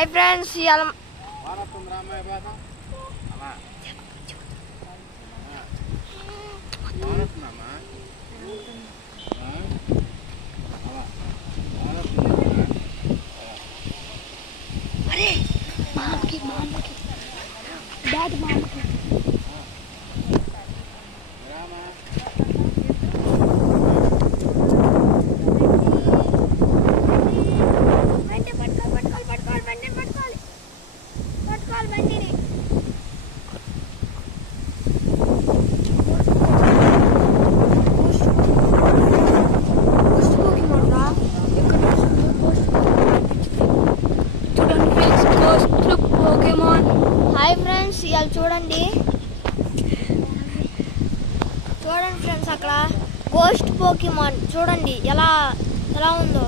Hi friends, ఇవాళ hi friends, ఇవాళ చూడండి ఫ్రెండ్స్, అక్కడ గోస్ట్ పోకీమాన్ చూడండి ఎలా ఉందో.